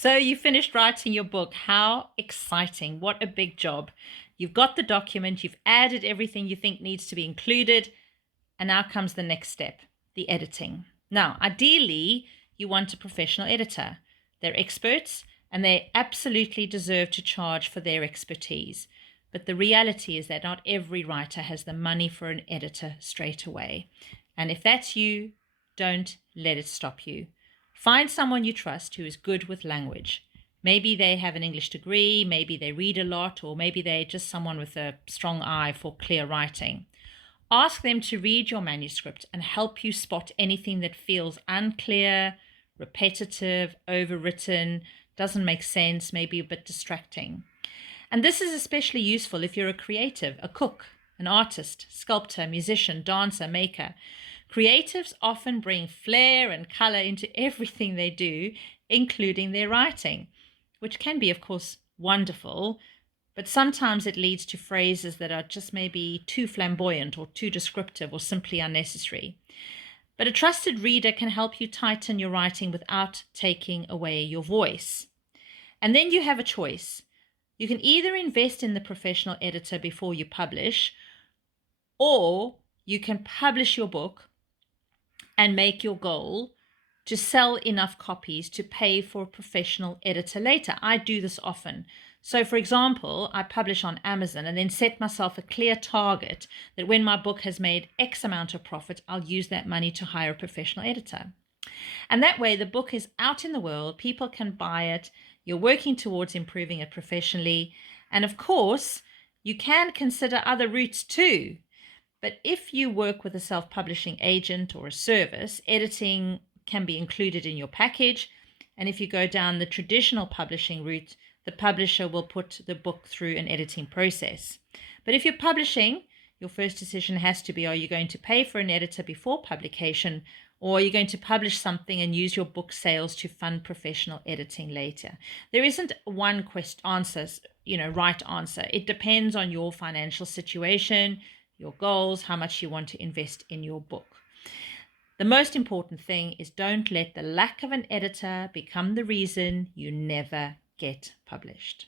So you finished writing your book. How exciting. What a big job. You've got the document, you've added everything you think needs to be included, and now comes the next step, the editing. Now, ideally, you want a professional editor. They're experts and they absolutely deserve to charge for their expertise. But the reality is that not every writer has the money for an editor straight away. And if that's you, don't let it stop you. Find someone you trust who is good with language. Maybe they have an English degree, maybe they read a lot, or maybe they're just someone with a strong eye for clear writing. Ask them to read your manuscript and help you spot anything that feels unclear, repetitive, overwritten, doesn't make sense, maybe a bit distracting. And this is especially useful if you're a creative, a cook, an artist, sculptor, musician, dancer, maker. Creatives often bring flair and color into everything they do, including their writing, which can be, of course, wonderful, but sometimes it leads to phrases that are just maybe too flamboyant or too descriptive or simply unnecessary. But a trusted reader can help you tighten your writing without taking away your voice. And then you have a choice. You can either invest in the professional editor before you publish, or you can publish your book and make your goal to sell enough copies to pay for a professional editor later. I do this often. So, for example, I publish on Amazon and then set myself a clear target that when my book has made X amount of profit, I'll use that money to hire a professional editor. And that way, the book is out in the world, people can buy it, you're working towards improving it professionally. And of course, you can consider other routes too. But if you work with a self publishing agent or a service, editing can be included in your package. And if you go down the traditional publishing route, the publisher will put the book through an editing process. But if you're publishing, your first decision has to be, are you going to pay for an editor before publication, or are you going to publish something and use your book sales to fund professional editing later? There isn't one right answer. It depends on your financial situation, your goals, how much you want to invest in your book. The most important thing is don't let the lack of an editor become the reason you never get published.